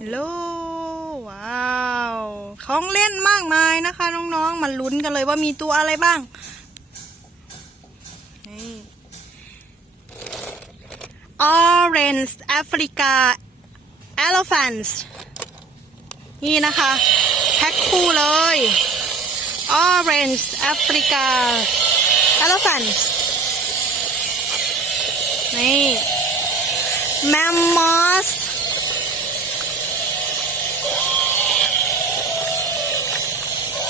ฮัลโหลว้าวของเล่นมากมายนะคะ น้องๆมาลุ้นกันเลยว่ามีตัวอะไรบ้างนี่ออเรนจ์แอฟริกาเอลฟันส์นี่นะคะ แพ็คคู่เลยออเรนจ์แอฟริกาเอลฟันส์นี่แมมมอ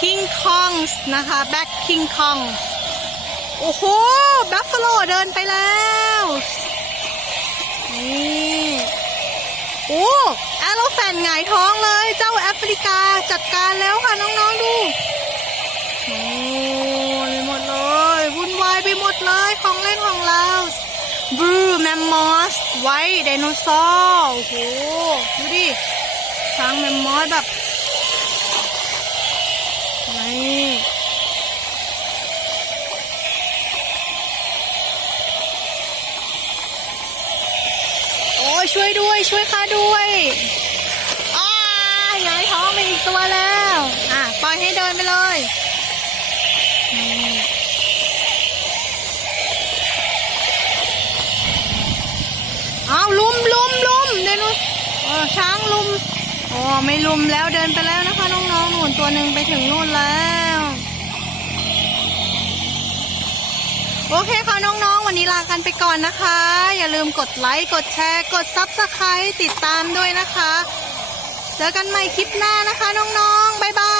คิงคองนะคะแบ็คคิงคองโอ้โหบัฟฟาโลเดินไปแล้วนี่โอ้แอโรแฟนหงายท้องเลย เจ้าแอฟริกาจัดการแล้วค่ะน้องๆดูโอ้ไปหมดเลยวุ่นวายไปหมดเลยของเล่นของเราบลูแมมมอสไว้ไดโนเสาร์โอ้โหดูดิช้างแมมมอสแบบ นี่โอ้ยช่วยด้วย ช่วยข้าด้วยอ้ายหงายท้องไปอีกตัวแล้ว อะ ปล่อยให้เดินไปเลยเอาลุมลุมลุมเดี๋ยวนูเออช้างลุมอ๋อไม่ลุมแล้วเดินไปแล้วนะคะ หนึ่งไปถึงนู่นแล้ว โอเคค่ะน้องๆ วันนี้ลากันไปก่อนนะคะ อย่าลืมกดไลค์ กดแชร์ กดซับสไครต์ติดตามด้วยนะคะ เจอกันใหม่คลิปหน้านะคะน้องๆ บ๊ายบาย